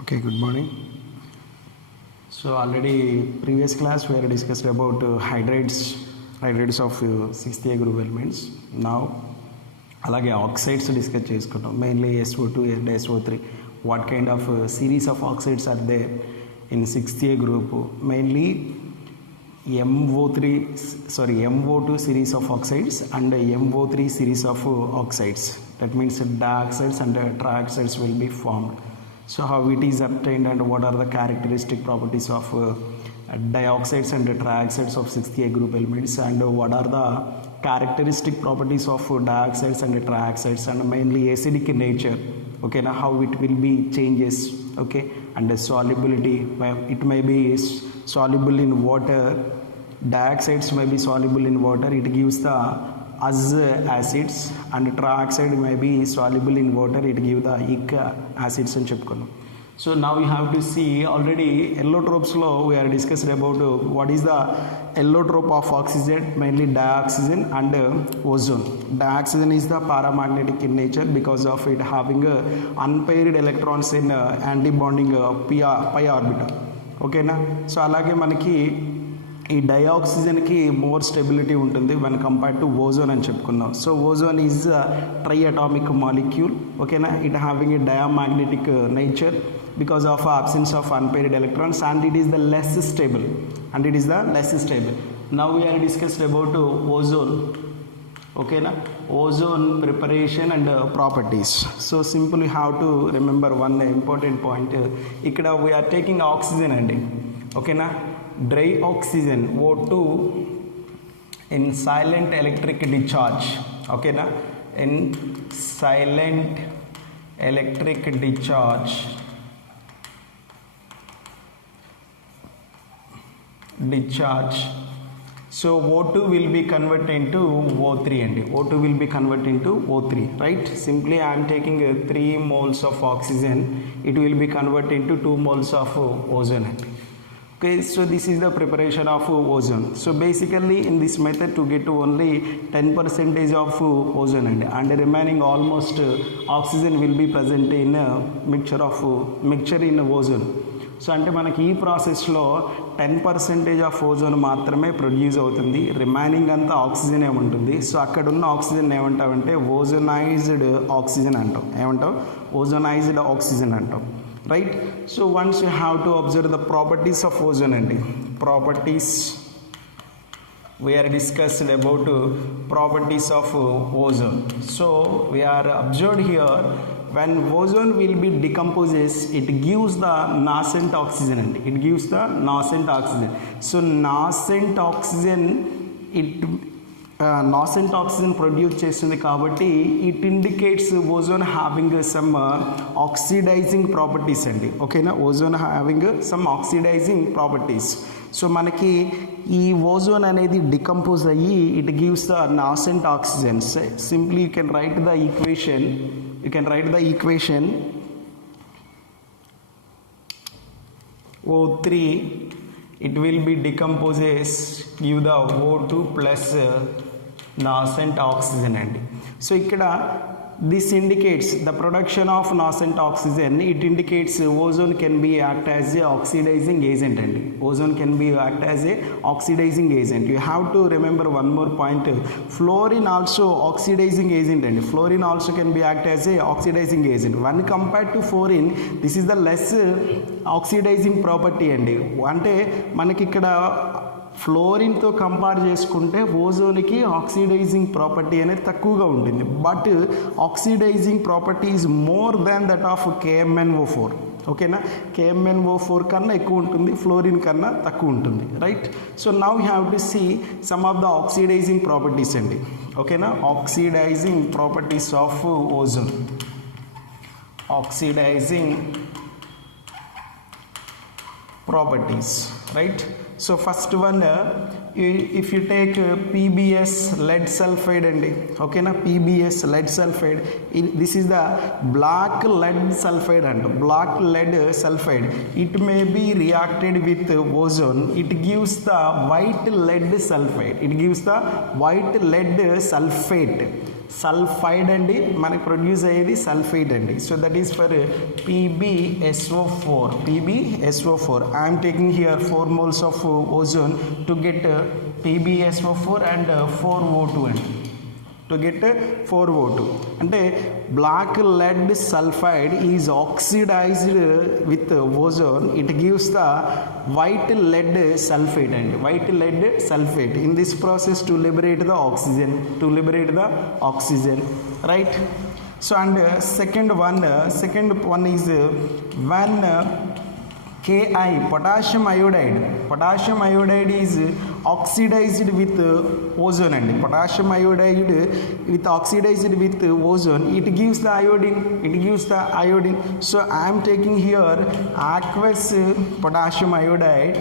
Okay, good morning. So already previous class we had discussed about hydrates of 6th A group elements. Now అలాగే oxides discuss చేసుకుంటాం mainly SO2 and SO3 what kind of series of oxides are there in 6th A group. Mainly MO2 series of oxides and MO3 series of oxides. That means dioxides and trioxides will be formed. So how it is obtained and what are the characteristic properties of dioxides and trioxides of 6th A group elements, and what are the characteristic properties of dioxides and trioxides, and mainly acidic in nature. Okay, now how it will be changes. Okay, and the solubility, it may be soluble in water. Dioxides may be soluble in water, it gives the acids, and trioxide may be soluble in water, it gives the ic acids and చెప్పుకున్నాం. So now we have to see already allotropes lo we are discussed about what is the allotrope of oxygen, mainly dioxygen and ozone. Dioxygen is the paramagnetic in nature because of it having unpaired electrons in antibonding pi orbital. Okay na, so alage manaki ఈ డయాక్సిజన్కి more stability ఉంటుంది when compare to ozone అని చెప్పుకున్నాం. So ozone is triatomic molecule. ఓకేనా, it having a diamagnetic nature because of absence of unpaired electrons, and it is the less stable, now we are discussed about ozone. Okay na, ozone preparation and properties. So simple, you have to remember one important point. Ikkada we are taking oxygen andi. Okay na, dry oxygen O2 in silent electric discharge. Okay na, in silent electric discharge so O2 will be converted into O3 and O2 will be converted into O3, right? Simply I am taking 3 moles of oxygen, it will be converted into 2 moles of ozone. Okay, so this is the preparation of ozone. So basically in this method to get to only 10% of ozone and remaining almost oxygen will be present in a mixture in ozone. So అంటే మనకి ఈ ప్రాసెస్లో 10% of ozone మాత్రమే produce అవుతుంది, remaining అంతా oxygen ఏముంటుంది. So అక్కడ ఉన్న ఆక్సిజన్ ఏమంటామంటే ఓజోనైజ్డ్ ఆక్సిజన్ అంటాం. ఓజోనైజ్డ్ ఆక్సిజన్ అంటాం, right? So once you have to observe the properties of ozone అండి. Properties we are discussed about properties of ozone. So we are observed here, when ozone will be decomposes, it gives the nascent oxygen and it gives the nascent oxygen. So nascent oxygen produce చేస్తుంది కాబట్టి it indicates ozone having some oxidising properties అండి. ఓకేనా, ozone having some oxidising properties. So మనకి ఈ ozone అనేది decompose అయ్యి it gives the nascent oxygen. Simply you can write the equation O3, it will be decomposes, give the O2 plus nascent oxygen అండి. సో ఇక్కడ this indicates the production of nascent oxygen. It indicates ozone can be act as a oxidizing agent and ozone can be act as a oxidizing agent. You have to remember one more point, fluorine also oxidizing agent and fluorine also can be act as a oxidizing agent. When compared to fluorine, this is the less oxidizing property అండి. అంటే మనకి ఇక్కడ ఫ్లోరిన్తో కంపేర్ చేసుకుంటే ఓజోన్కి oxidising property అనేది తక్కువగా ఉంటుంది, but oxidising property is more than that of KMnO4. ఓకేనా, KMnO4 కన్నా ఎక్కువ ఉంటుంది, ఫ్లోరిన్ కన్నా తక్కువ ఉంటుంది, right? So now you have to see some of the oxidising properties అండి. ఓకేనా, oxidising properties of ozone. Oxidising properties, right? So first one, if you take PBS lead sulfide and okay na, PBS lead sulfide, this is the black lead sulfide and black lead sulfide, it may be reacted with ozone, it gives the white lead sulfide, sulphide అండి, మనకి ప్రొడ్యూస్ అయ్యేది సల్ఫేట్ అండి. So that is for PbSO4. I'm taking here 4 moles of ozone to get PbSO4 and 4O2 అండి, to get 4O2. అంటే black lead sulfide is oxidized with ozone, it gives the white lead sulfate and white lead sulfate in this process to liberate the oxygen, right? So and second one is when Ki, potassium iodide is oxidized with ozone and potassium iodide with oxidized with ozone, it gives the iodine. So I am taking here aqueous potassium iodide,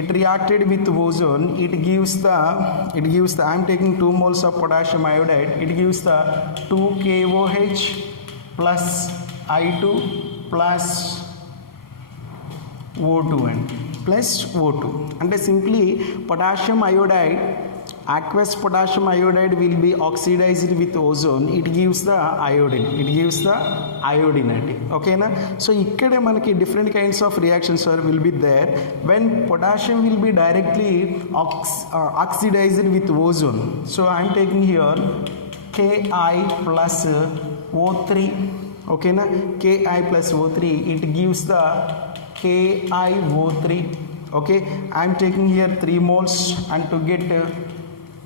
it reacted with ozone, it gives the I am taking 2 moles of potassium iodide, it gives the 2 KOH plus I2 plus O2 and plus O2. అంటే simply potassium iodide, aqueous potassium iodide will be oxidized with ozone, it gives the iodine అండి. ఓకేనా? సో ఇక్కడే మనకి different kinds of reactions will be there when potassium will be directly oxidized with ozone. So I am taking here Ki plus O3. ఓకేనా? Ki plus O3, it gives the KiO3. okay, I am taking here 3 moles and to get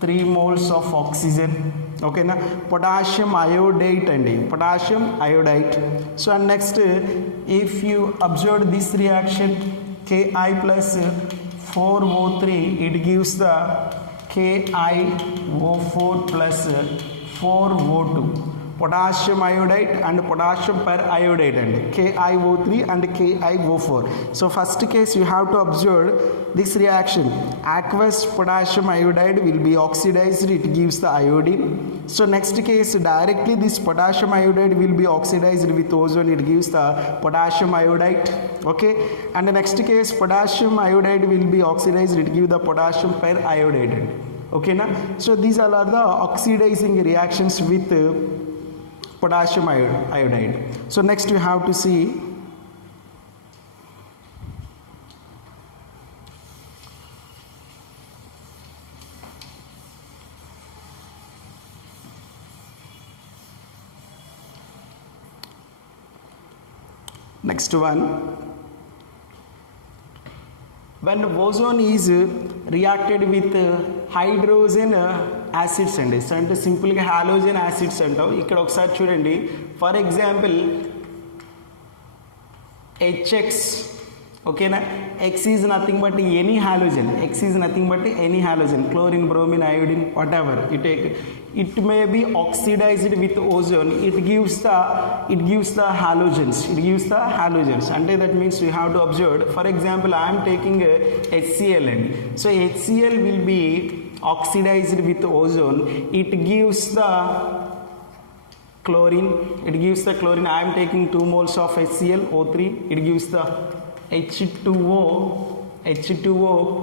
3 moles of oxygen. okay na, potassium iodide and potassium iodide. So and next if you observe this reaction Ki plus 4O3, it gives the KiO4 plus 4O2, potassium iodide and potassium periodide and KiO3 and KiO4. So first case you have to observe this reaction, aqueous potassium iodide will be oxidized, it gives the iodine. So next case directly this potassium iodide will be oxidized with ozone, it gives the potassium iodide. okay, and the next case potassium iodide will be oxidized, it gives the potassium periodide. okay na? So these all are the oxidizing reactions with potassium iodide. So next you have to see next one, when ozone is reacted with hydrogen acids అండి. సో అంటే సింపుల్గా halogen acids అంటాం. ఇక్కడ ఒకసారి చూడండి, for example HX. ఓకేనా? X is nothing but any halogen, chlorine, bromine, iodine, what ever you take, it may be oxidized with ozone, it gives the halogens, అంటే that means you have to observe. For example, I am taking HCl and so HCl will be oxidized with ozone, it gives the chlorine, I am taking 2 moles of HCl O3, it gives the H2O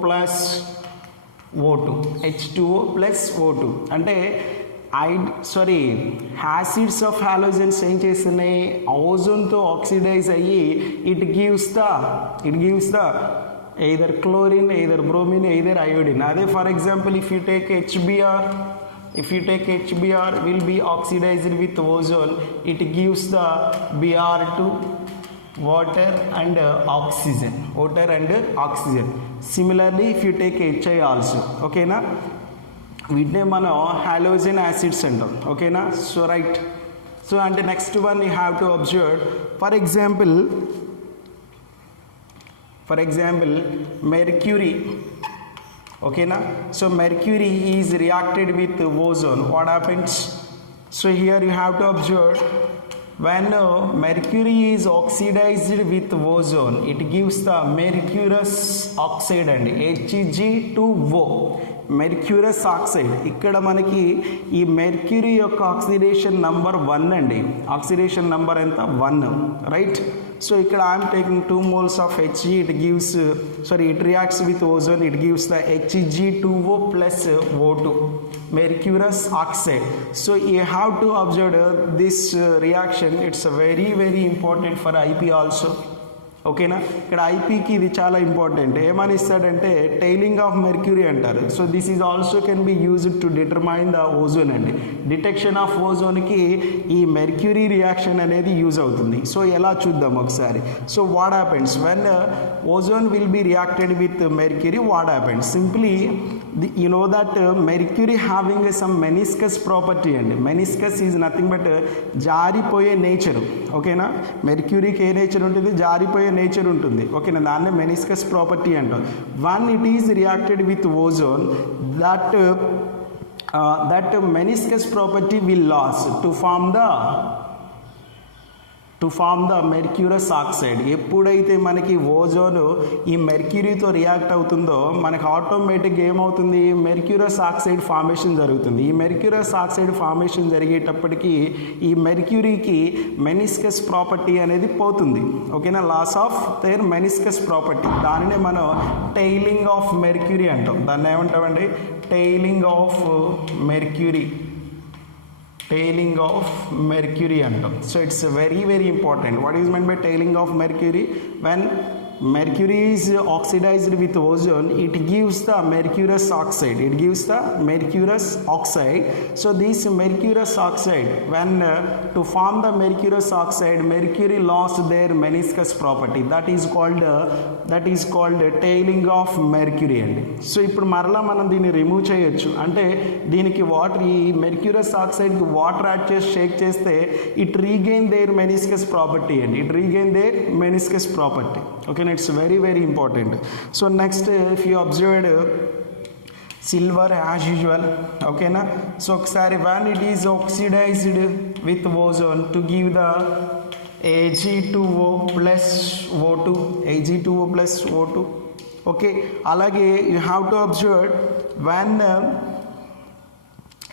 plus O2, అంటే acids of halogens ఏం చేస్తున్నాయి, ఓజోన్తో ఆక్సిడైజ్ అయ్యి it gives the either chlorine, either bromine, either iodine. Adhe for example if you take HBr will be oxidized with ozone, it gives the Br2, water and oxygen. Similarly if you take HI also, okay na, వీటినే మనం halogen acids అంటాం. ఓకేనా? So right. So అంటే next one you have to observe, for example mercury. okay na? So mercury is reacted with ozone, what happens? So here you have to observe, when mercury is oxidized with ozone, it gives the mercurous oxide and Hg2O, mercurous oxide. ఇక్కడ మనకి ఈ మెర్క్యూరీ యొక్క oxidation number 1 అండి, oxidation number ఎంత 1, right? So ఇక్కడ I'm taking 2 moles of Hg, it reacts with ozone, it gives the Hg2O plus O2. mercurous oxide. So you have to observe this reaction. It's very important for IP also. ఓకేనా, ఇక్కడ ఐపీకి ఇది చాలా important. ఏమని ఇస్తాడంటే tailing of mercury అంటారు. So this is also can be used to determine the ozone అండి. Detection of ఓజోన్కి ఈ మెర్క్యూరీ రియాక్షన్ అనేది యూజ్ అవుతుంది. సో ఎలా చూద్దాం ఒకసారి. So what happens when ozone will be reacted with mercury? What happens? Simply you know that mercury having some meniscus property అండి. Meniscus is nothing but జారిపోయే nature. ఓకేనా, మెర్క్యూరీకి ఏ నేచర్ ఉంటుంది? జారిపోయే నేచర్ ఉంటుంది. ఓకేనా, దాన్నే మెనిస్కస్ ప్రాపర్టీ అంటాం. One it is reacted with ozone, that meniscus property will loss to form the mercurous oxide. ఎప్పుడైతే మనకి ఓజోన్ ఈ మెర్క్యూరీతో రియాక్ట్ అవుతుందో మనకి ఆటోమేటిక్గా ఏమవుతుంది? మెర్క్యూరస్ ఆక్సైడ్ ఫార్మేషన్ జరుగుతుంది. ఈ మెర్క్యూరస్ ఆక్సైడ్ ఫార్మేషన్ జరిగేటప్పటికి ఈ మెర్క్యూరీకి మెనిస్కస్ ప్రాపర్టీ అనేది పోతుంది. ఓకేనా, loss of there meniscus property. దానినే మనం టైలింగ్ ఆఫ్ మెర్క్యూరీ అంటాం. దాన్ని ఏమంటామండి? Tailing of mercury. Tailing of mercury antam. So it's very important. What is meant by tailing of mercury? When mercury is oxidized with ozone, it gives the mercurous oxide. So this mercurous oxide, when to form the mercurous oxide, mercury lost their meniscus property. That is called tailing of mercury అండి. So ఇప్పుడు మరలా మనం దీన్ని రిమూవ్ చేయొచ్చు. అంటే దీనికి వాటర్, ఈ మెర్క్యూరస్ ఆక్సైడ్కి వాటర్ యాడ్ చేసి షేక్ చేస్తే it regain their meniscus property అండి. Okay, it's very important. So next, if you observed silver as usual, okay na. So when it is oxidized with ozone to give the Ag2O plus O2. Okay, alage you have to observe when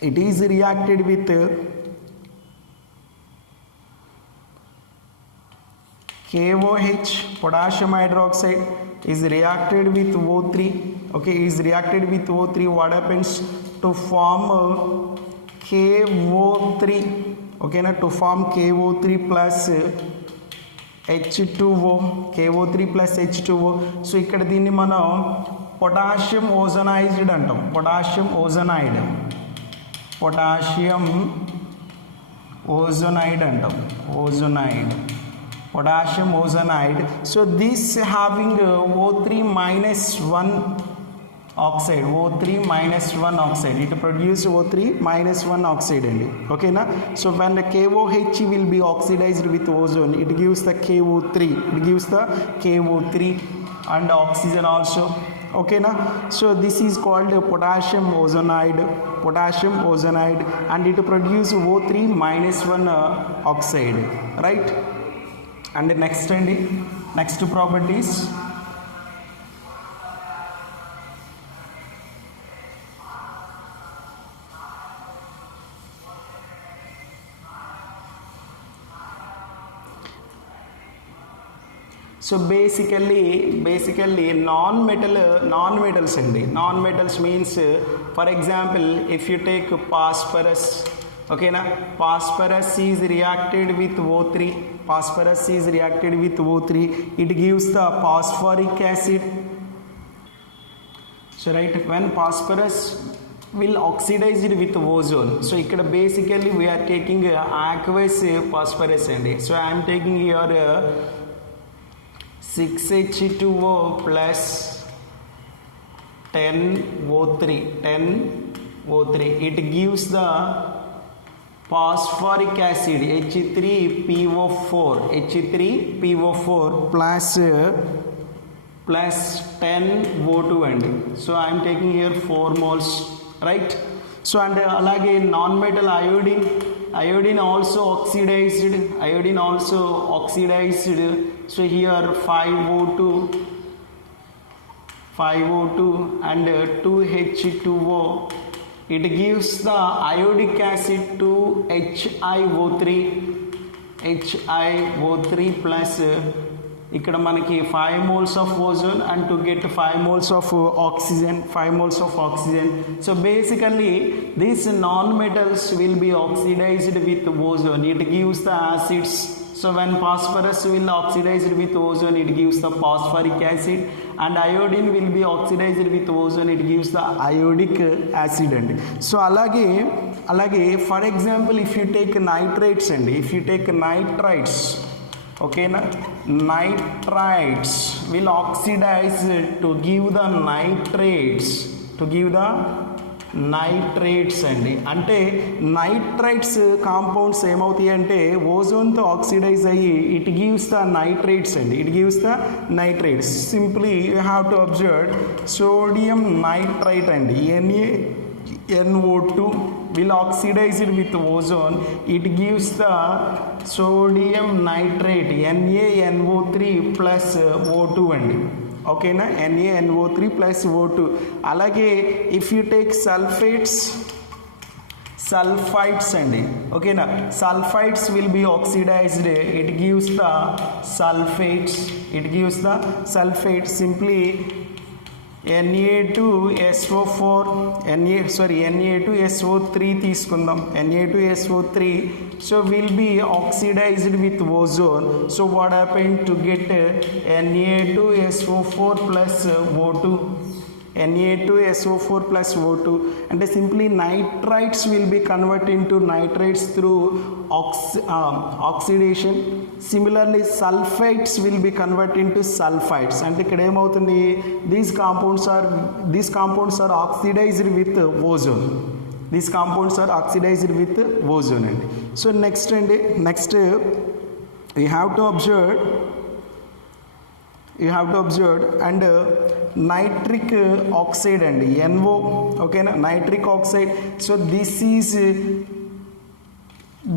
it is reacted with KOH, potassium hydroxide, is reacted with O3. Okay, what happens to form KO3? Okay, to form KO3 plus H2O. So ikkada దీన్ని మనం పొటాషియం ఓజోనైజ్డ్ అంటాం. Potassium ozonide. So this having O3 minus 1 oxide, it produce O3 minus 1 oxide only. Okay na. So when the KOH will be oxidized with ozone, it gives the KO3 and oxygen also. Okay na. So this is called potassium ozonide, and it produce O3 minus 1 oxide, right? And next properties. So basically non-metals అండి. Non-metals means, for example, if you take phosphorus, okay na, phosphorus is reacted with O3. It gives the phosphoric acid. So right, when phosphorus will oxidize it with ozone, so ikkada basically we are taking aqueous phosphorus అండి. So I am taking here 6H2O plus 10O3. It gives the phosphoric acid H3PO4 plus 10O2 and so I am taking here 4 moles, right? So and alage non-metal iodine also oxidized. So here 5O2 and 2H2O. It gives the iodic acid to HiO3 plus ఇక్కడ మనకి 5 moles of ozone and to get 5 moles of oxygen, 5 moles of oxygen. So basically these non-metals will be oxidized with ozone. It gives the acids. So when phosphorus will oxidize with ozone, it gives the phosphoric acid, and iodine will be oxidized with ozone, it gives the iodic acid. And so alage for example, if you take nitrates and if you take nitrites, okay na, nitrites will oxidize to give the nitrates, to give the nitrates అండి. అంటే nitrites compounds ఏమవుతాయి అంటే ఓజోన్తో ఆక్సిడైజ్ అయ్యి it gives the nitrates అండి, it gives the nitrates. Simply you have to observe sodium nitrite అండి, NaNO2 will oxidize it with ozone, it gives the sodium nitrate NaNO3 plus O2 అండి. ఓకేనా, NaNO3 plus O2. అలాగే if you take sulphides అండి, ఓకేనా, sulphides will be oxidised, it gives the sulphates, it gives the sulphate. Simply Na2SO3 తీసుకుందాం, Na2SO3 so will be oxidized with ozone. So what happened to get Na2SO4 plus O2, Na2SO4 plus O2, and simply nitrites will be converted into nitrates through oxidation. Similarly sulfates will be converted into sulfides. And ikkada em avutundi, these compounds are oxidized with ozone, these compounds are oxidized with ozone. And so next we have to observe and nitric oxide and NO, okay na, nitric oxide. So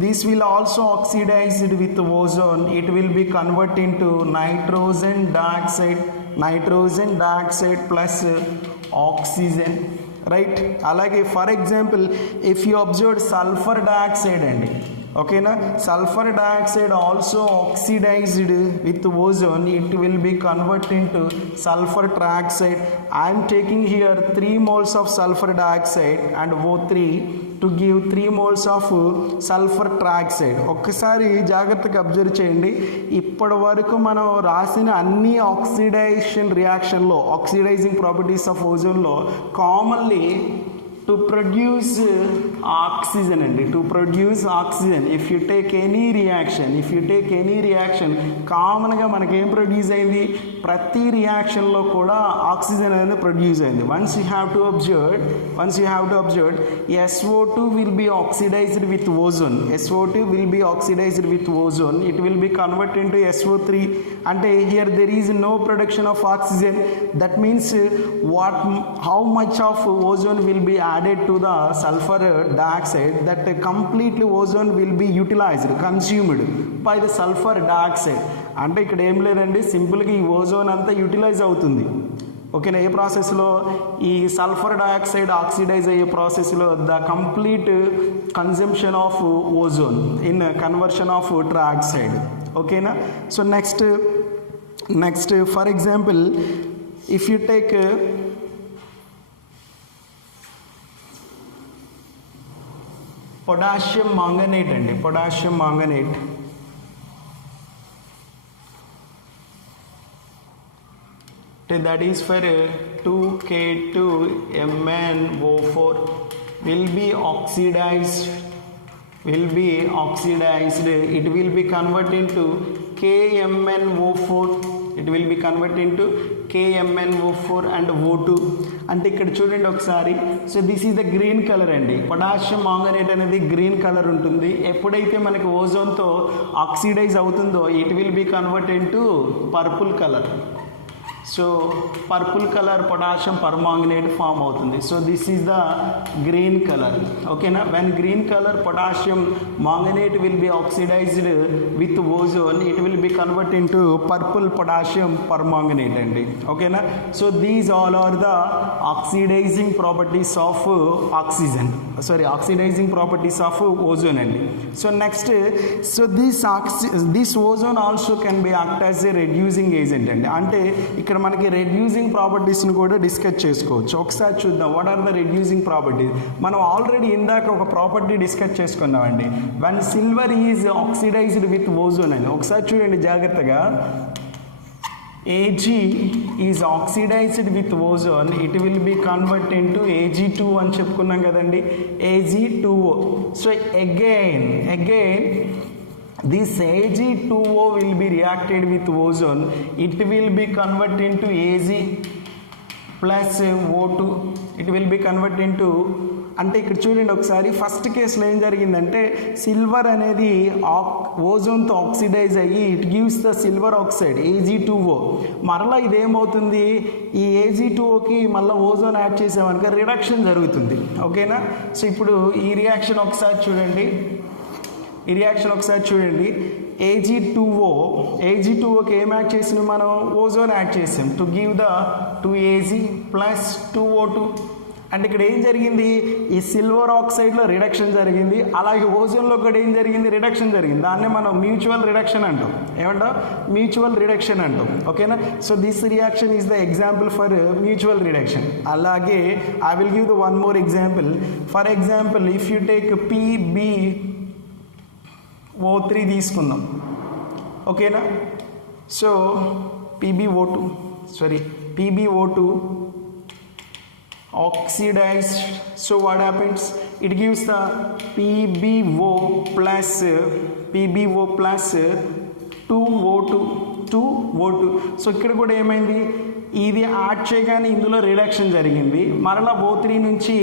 this will also oxidize with ozone, it will be converted into nitrogen dioxide plus oxygen, right? Alage for example, if you observe sulfur dioxide and okay na, sulfur dioxide also oxidized with ozone, it will be converted into sulfur trioxide. I am taking here 3 moles of sulfur dioxide and O3 to give 3 moles of sulfur trioxide. ఒక్కసారి జాగ్రత్తగా అబ్జర్వ్ చేయండి, ఇప్పటి వరకు మనం రాసిన అన్ని oxidization రియాక్షన్లో, oxidizing properties of ఓజోన్లో commonly to produce oxygen and to produce oxygen, if you take any reaction common ga manaki em produce ayindi, prati reaction lo kuda oxygen అనేది produce ayindi. Once you have to observe SO2 will be oxidized with ozone, SO2 will be oxidized with ozone, it will be converted into SO3, and here there is no production of oxygen. That means how much of ozone will be added to the sulfur dioxide, that completely ozone will be utilized, consumed by the sulfur dioxide. అంటే ఇక్కడ ఏం లేదండి, సింపుల్గా ఈ ఓజోన్ అంతా యూటిలైజ్ అవుతుంది. ఓకేనా, ఏ ప్రాసెస్లో, ఈ సల్ఫర్ డయాక్సైడ్ ఆక్సిడైజ్ అయ్యే ప్రాసెస్లో the complete consumption of ozone in conversion of trioxide. ఓకేనా, so next for example if you take potassium manganate అండి, potassium manganate. That is for 2K2MnO4 will be oxidized, it will be converted into KMnO4, it will be converted into KMnO4 and O2. అంటే ఇక్కడ చూడండి ఒకసారి, so this is the green colour అండి, potassium manganate అనేది green colour ఉంటుంది. ఎప్పుడైతే మనకి ఓజోన్తో ఆక్సిడైజ్ అవుతుందో it will be converted to purple colour. So purple colour potassium permanganate form అవుతుంది. So this is the green colour. ఓకేనా, when green colour potassium manganate will be oxidized with ozone, it will be convert into purple potassium permanganate అండి. ఓకేనా, so these all are the oxidising properties of oxygen, oxidizing properties of ozone అండి. So next, so this ozone also can be act as a reducing agent అండి. అంటే ఇక్కడ మనకి రెడ్యూసింగ్ ప్రాపర్టీస్ని కూడా డిస్కస్ చేసుకోవచ్చు. ఒకసారి చూద్దాం, what are the reducing properties. మనం ఆల్రెడీ ఇందాక ఒక ప్రాపర్టీ డిస్కస్ చేసుకున్నామండి, when silver is oxidised with ozone అని. ఒకసారి చూడండి జాగ్రత్తగా, Ag is oxidized with ozone, it will be converted into Ag2 అని చెప్పుకున్నాం కదండి, Ag2O. So again this Ag2O will be reacted with ozone, it will be converted into Ag plus O2, it will be converted into, అంటే ఇక్కడ చూడండి ఒకసారి, ఫస్ట్ కేసులో ఏం జరిగిందంటే సిల్వర్ అనేది ఓజోన్తో ఆక్సిడైజ్ అయ్యి it gives the silver oxide Ag2O. మరలా ఇదేమవుతుంది, ఈ Ag2Oకి మళ్ళీ ఓజోన్ యాడ్ చేసామనుక రిడక్షన్ జరుగుతుంది. ఓకేనా, సో ఇప్పుడు ఈ రియాక్షన్ ఒకసారి చూడండి, Ag2Oకి ఏం యాడ్ చేసినాం మనం, ఓజోన్ యాడ్ చేసాం to give the 2Ag plus 2O2. అంటే ఇక్కడ ఏం జరిగింది, ఈ సిల్వర్ ఆక్సైడ్లో రిడక్షన్ జరిగింది, అలాగే ఓజోన్లో కూడా ఏం జరిగింది, రిడక్షన్ జరిగింది. దాన్నే మనం మ్యూచువల్ రిడక్షన్ అంటాం. ఏమంటాం, మ్యూచువల్ రిడక్షన్ అంటాం. ఓకేనా, so this reaction is the example for mutual reduction. అలాగే I will give the one more example. For example, if you take PbO3 తీసుకుందాం. ఓకేనా, so PbO2 oxidized, so what happens, it gives the PbO plus 2O2. So ఇక్కడ కూడా ఏమైంది, ఇది యాడ్ చేయగానే ఇందులో రిడక్షన్ జరిగింది, మరలా O3 నుంచి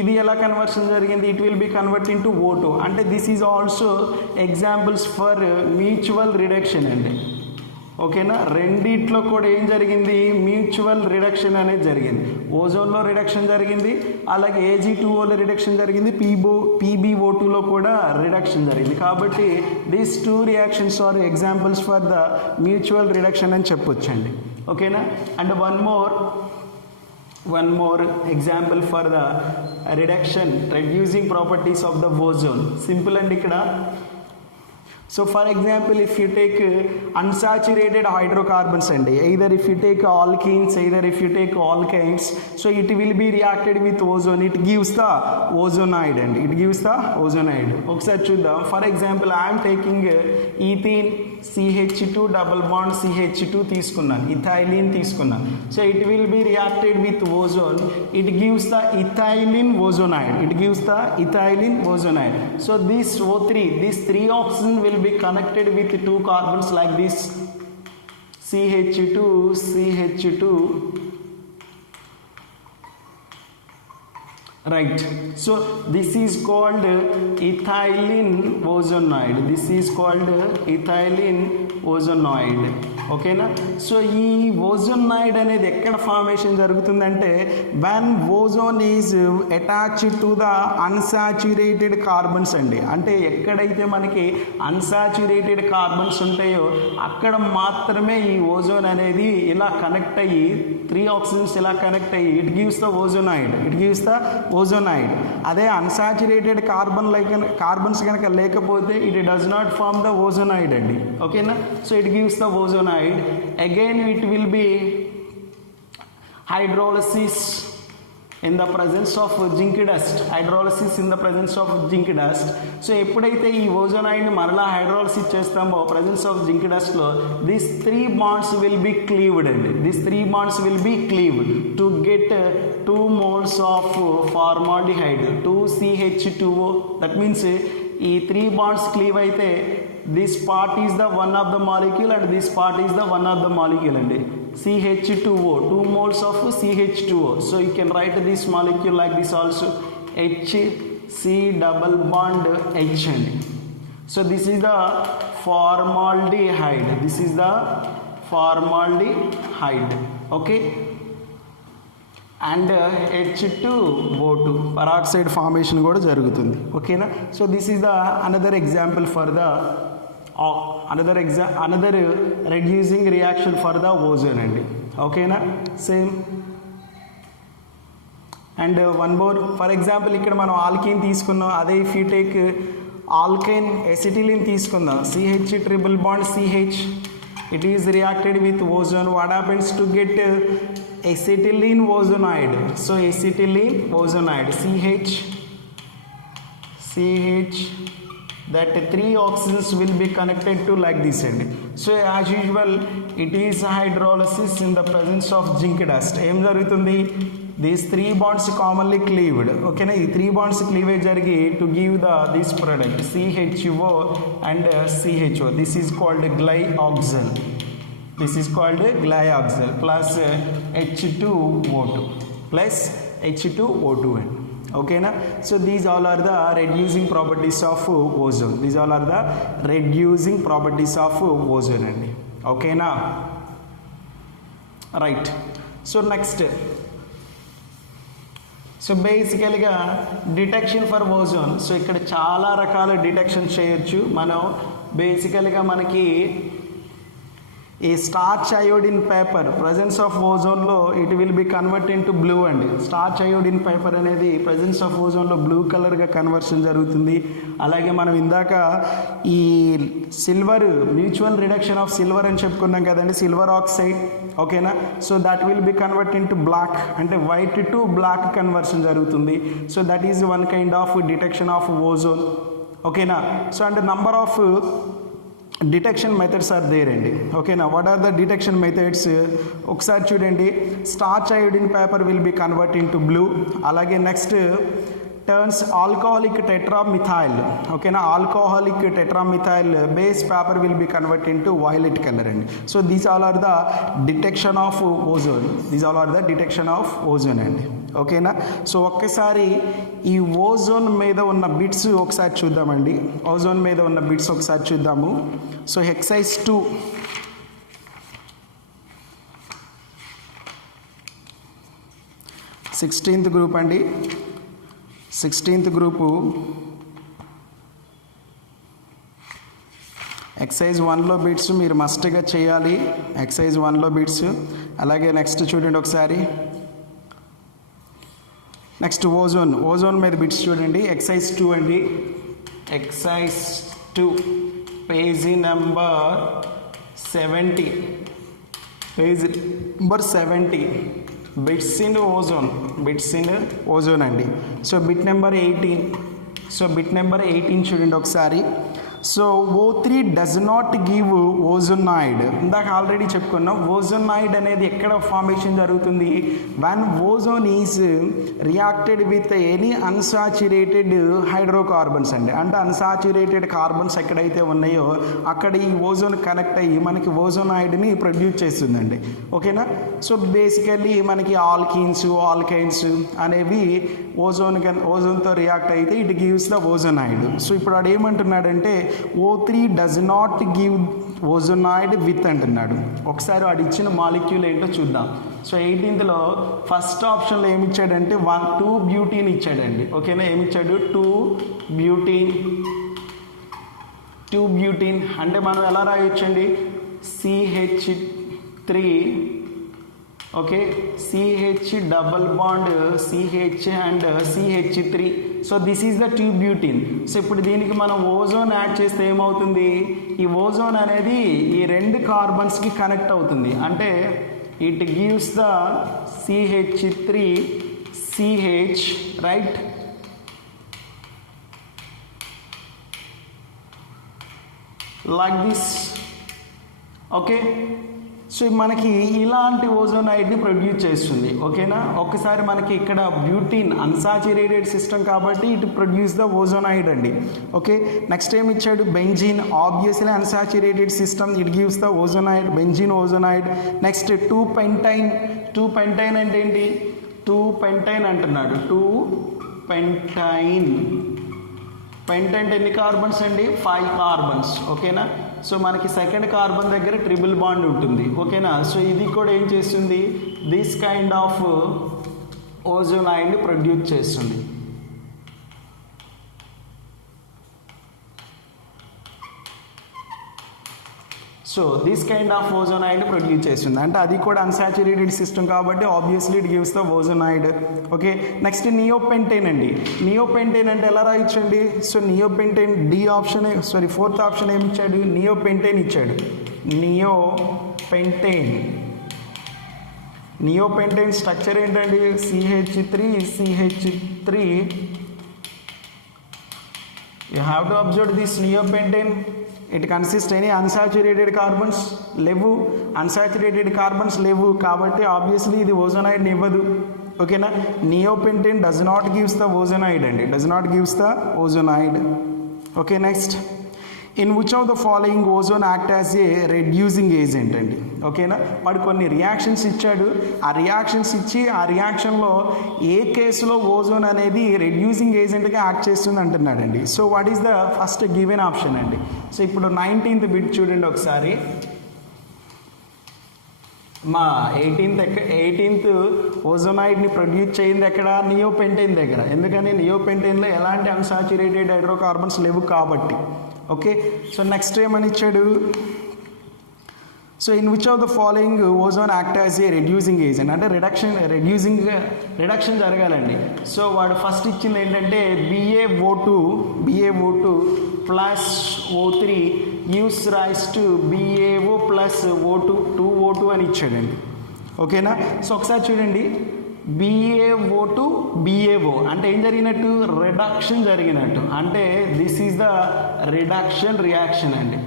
ఇది ఎలా కన్వర్షన్ జరిగింది, it will be convert into O2. అంటే this is also examples for mutual reduction అండి. ఓకేనా, రెండిట్లో కూడా ఏం జరిగింది, మ్యూచువల్ రిడక్షన్ అనేది జరిగింది. ఓజోన్లో రిడక్షన్ జరిగింది, అలాగే Ag2Oలో రిడక్షన్ జరిగింది, PbO2లో కూడా రిడక్షన్ జరిగింది. కాబట్టి these two reactions are examples for the mutual reduction అని చెప్పొచ్చండి. ఓకేనా, and one more example for the reducing properties of the ozone. Simple అండి ఇక్కడ. So for example, if you take unsaturated hydrocarbons and either if you take alkenes, either if you take alkynes, so it will be reacted with ozone, it gives the ozonide and it gives the ozonide. Oksaరి చూద్దాం. For example, I am taking ethene CH2 double bond CH2 తీసుకున్నాను, ethylene తీసుకున్నాను. So it will be reacted with ozone, it gives the ethylene ozonide. So this O3, this 3 oxygen will be connected with 2 carbons like this, CH2, right. So this is called ethylene ozonide. ఓకేనా, సో ఈ ఓజోనైడ్ అనేది ఎక్కడ ఫార్మేషన్ జరుగుతుందంటే, when ozone is attached to the unsaturated carbons అండి. అంటే ఎక్కడైతే మనకి అన్సాచురేటెడ్ కార్బన్స్ ఉంటాయో అక్కడ మాత్రమే ఈ ఓజోన్ అనేది ఇలా కనెక్ట్ అయ్యి, 3 ఆక్సిజన్స్ ఇలా కనెక్ట్ అయ్యి ఇట్ గివ్స్ ద ఓజోనైడ్. అదే అన్సాచురేటెడ్ కార్బన్స్ కనుక లేకపోతే it does not form the ozonide అండి. ఓకేనా, so it gives the ozonide. Again it will be hydrolysis in the presence of zinc dust. So ఎప్పుడైతే ఈ ఓజోనైడ్ని మరలా హైడ్రాలసిస్ చేస్తామో ప్రెజెన్స్ ఆఫ్ జింక్ డస్ట్లో, this 3 bonds will be cleaved అండి. To get 2 moles of formaldehyde, 2CH2O. That means ఈ 3 bonds cleave అయితే this part is the one of the molecule and this part is the one of the molecule and CH2O, 2 moles of CH2O. So you can write this molecule like this also, HC double bond H and so this is the formaldehyde. Formaldehyde. Okay, and H2O2 peroxide formation కూడా జరుగుతుంది. ఓకేనా. So this is the another example for the another reducing reaction for the ozone అండి. ఓకేనా. Same and one more, for example ఇక్కడ మనం ఆల్కీన్ తీసుకున్నాం. అదే if you take ఆల్కైన్ ఎసిటిలిన్ తీసుకుందాం, CH triple bond CH, it is reacted with ozone. What happens to get acetylene ozonide? So acetylene ozonide, CH, that 3 oxygens will be connected to like this end. So as usual it is hydrolysis in the presence of zinc dust. Em jarugutundi, these 3 bonds commonly cleaved. Okay na, ee 3 bonds cleavage jarigi to give this product CHO and CHO. This is called glyoxal. Plus H2O2 plus H2O2 and okay na. So these all are the reducing properties of ozone. And okay na, right. So next, so బేసికల్గా detection for ozone. So ఇక్కడ చాలా రకాల detection చేయొచ్చు మనం. బేసికల్గా మనకి ఈ starch iodine paper presence of ఓజోన్లో it will be convert into blue అండి. స్టార్చ్ అయోడిన్ పేపర్ అనేది ప్రజెన్స్ ఆఫ్ ఓజోన్లో బ్లూ కలర్గా కన్వర్షన్ జరుగుతుంది. అలాగే మనం ఇందాక ఈ silver mutual reduction of silver అని చెప్పుకున్నాం కదండి, సిల్వర్ ఆక్సైడ్. ఓకేనా. So that will be convert into black, అంటే వైట్ టు బ్లాక్ కన్వర్షన్ జరుగుతుంది. So that is one kind of detection of ozone. ఓకేనా. So and number of detection methods are there అండి. ఓకేనా. What are the detection methods ఒకసారి చూడండి. Starch iodine paper will be convert into blue. అలాగే next turns alcoholic tetramethyl. ఓకేనా. Alcoholic tetramethyl base paper will be convert into violet colour అండి. So these all are the detection of ozone. అండి. ఓకేనా. సో ఒక్కసారి ఈ ఓజోన్ మీద ఉన్న బిట్స్ ఒకసారి చూద్దామండి. ఒకసారి చూద్దాము. సో ఎక్సైజ్ 2, సిక్స్టీన్త్ గ్రూప్ అండి. 16th గ్రూపు ఎక్సైజ్ 1లో బిట్స్ మీరు మస్ట్గా చేయాలి. ఎక్సైజ్ 1లో బిట్స్. అలాగే నెక్స్ట్ చూడండి ఒకసారి. నెక్స్ట్ ఓజోన్ మీద బిట్స్ చూడండి. ఎక్సైజ్ 2 అండి. Exercise 2 page number 70. Bits in ozone అండి. సో బిట్ నెంబర్ 18 చూడండి ఒకసారి. So O3 does not give ozonide. ఇందాక ఆల్రెడీ చెప్పుకున్నాం. ఓజోనాయిడ్ అనేది ఎక్కడ ఫార్మేషన్ జరుగుతుంది? One ozone is reacted with any unsaturated hydrocarbons అండి. అంటే అన్సాచురేటెడ్ కార్బన్స్ ఎక్కడైతే ఉన్నాయో అక్కడ ఈ ఓజోన్ కనెక్ట్ అయ్యి మనకి ఓజోనాయిడ్ని ప్రొడ్యూస్ చేస్తుందండి. ఓకేనా. సో బేసికల్లీ మనకి ఆల్కైన్స్ అనేవి ఓజోన్తో రియాక్ట్ అయితే it gives the ozonide. So ఇప్పుడు వాడు ఏమంటున్నాడంటే O3 does not give ozonide with అంటున్నాడు. ఒకసారి వాడు ఇచ్చిన మాలిక్యూల్ ఏంటో చూద్దాం. సో 18thలో ఫస్ట్ ఆప్షన్లో ఏమి ఇచ్చాడంటే 2 బ్యూటీన్ ఇచ్చాడండి. ఓకేనా. ఏమిచ్చాడు? 2 బ్యూటీన్. అంటే మనం ఎలా రాయొచ్చండి? CH3, okay, CH double bond CH and CH3. So this is the 2 butene. So ఇప్పుడు దీనికి మనం ఓజోన్ యాడ్ చేస్తే ఏమవుతుంది? ఈ ఓజోన్ అనేది ఈ 2 కార్బన్స్కి కనెక్ట్ అవుతుంది. అంటే it gives the CH3CH, right. Like this. Okay. So మనకి ఇలాంటి ఓజోనాయిడ్ని ప్రొడ్యూస్ చేస్తుంది. ఓకేనా. ఒకసారి మనకి ఇక్కడ బ్యూటీన్ అన్సాచురేటెడ్ సిస్టమ్ కాబట్టి ఇట్ ప్రొడ్యూస్ ద ఓజోనాయిడ్ అండి. ఓకే. నెక్స్ట్ ఏమి ఇచ్చాడు? Benzene. Obviously unsaturated system, it gives the ozonide, benzene ozonide. Next 2 pentyne. 2 pentyne అంటే ఏంటి? 2 పెంటైన్ అంటున్నాడు. 2 పెంటైన్. పెంటైన్ ఎన్ని కార్బన్స్ అండి? 5 కార్బన్స్. ఓకేనా. సో మనకి సెకండ్ కార్బన్ దగ్గర ట్రిపుల్ బాండ్ ఉంటుంది, ఓకేనా. సో ఇది కూడా ఏం చేస్తుంది, దిస్ కైండ్ ఆఫ్ ఓజోనైడ్ని ప్రొడ్యూస్ చేస్తుంది. So this kind of ozonide produce చేస్తుంది, అంటే అది కూడా అన్సాచురేటెడ్ సిస్టమ్ కాబట్టి obviously it gives the ozonide. Okay, next neopentane అండి. నియోపెంటేన్ అంటే ఎలా రాయొచ్చండి, so neopentane D option, sorry fourth option ఏమి ఇచ్చాడు, నియోపెంటేన్ ఇచ్చాడు. నియోపెంటేన్, నియోపెంటేన్ స్ట్రక్చర్ ఏంటండి, CH3 you have to observe this neopentane. It consists any unsaturated carbons లేవు, unsaturated carbons లేవు కాబట్టి ఆబ్వియస్లీ ఇది ఓజోనైడ్ని ఇవ్వదు, ఓకేనా. Neopentane does not gives the ozonide అండి, does not gives the ozonide. Okay, next in which of the following ozone act as a reducing agent అండి, ఓకేనా. వాడు కొన్ని రియాక్షన్స్ ఇచ్చాడు, ఆ రియాక్షన్స్ ఇచ్చి ఆ రియాక్షన్లో ఏ కేసులో ఓజోన్ అనేది రెడ్యూసింగ్ ఏజెంట్గా యాక్ట్ చేస్తుంది అంటున్నాడండి. So what is the first given option అండి. సో ఇప్పుడు 19th బిట్ చూడండి ఒకసారి. మా 18th ఓజోనైడ్ని ప్రొడ్యూస్ చేయింది ఎక్కడ, నియోపెంటేన్ దగ్గర. ఎందుకని నియోపెంటేన్లో ఎలాంటి అన్సాచురేటెడ్ హైడ్రోకార్బన్స్ లేవు కాబట్టి. ఓకే, సో నెక్స్ట్ ఏమని ఇచ్చాడు, so in which of the following ozone act as a reducing agent, అంటే రిడక్షన్ జరగాలండి. సో వాడు ఫస్ట్ ఇచ్చింది ఏంటంటే BaO2 plus O3 gives rise to BaO plus O2 అని ఇచ్చాడండి, ఓకేనా. సో ఒకసారి చూడండి, BaO అంటే ఏం జరిగినట్టు, రిడక్షన్ జరిగినట్టు, అంటే this is the reduction reaction అండి,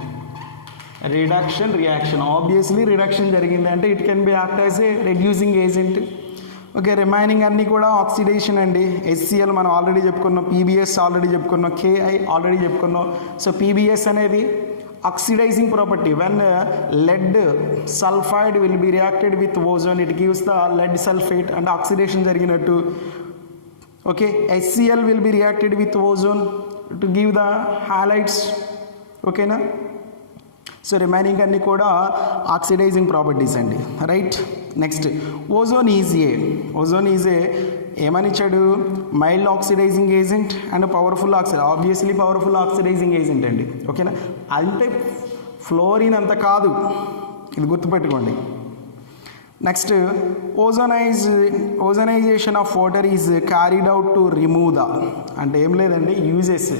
రిడక్షన్ రియాక్షన్. ఆబ్వియస్లీ రిడక్షన్ జరిగింది అంటే it can be act as a reducing agent. Okay, remaining అన్నీ కూడా ఆక్సిడేషన్ అండి. HCl మనం ఆల్రెడీ చెప్పుకున్నాం, PbS ఆల్రెడీ చెప్పుకున్నాం, Ki ఆల్రెడీ చెప్పుకున్నాం. సో PbS అనేది oxidising property. When lead sulfide will be reacted with ozone, it gives the lead sulfate అంటే ఆక్సిడేషన్ జరిగినట్టు. Okay, HCl will be reacted with ozone to give the halides, ఓకేనా. So remaining అన్నీ కూడా oxidizing properties అండి, right. Next ozone is a ఏమని ఇచ్చాడు, mild oxidizing agent and powerful obviously powerful oxidizing agent అండి, ఓకేనా. అంటే ఫ్లోరిన్ అంత కాదు, ఇది గుర్తుపెట్టుకోండి. Next ozonization of water is carried out to remove the, అంటే ఏం లేదండి, యూజెస్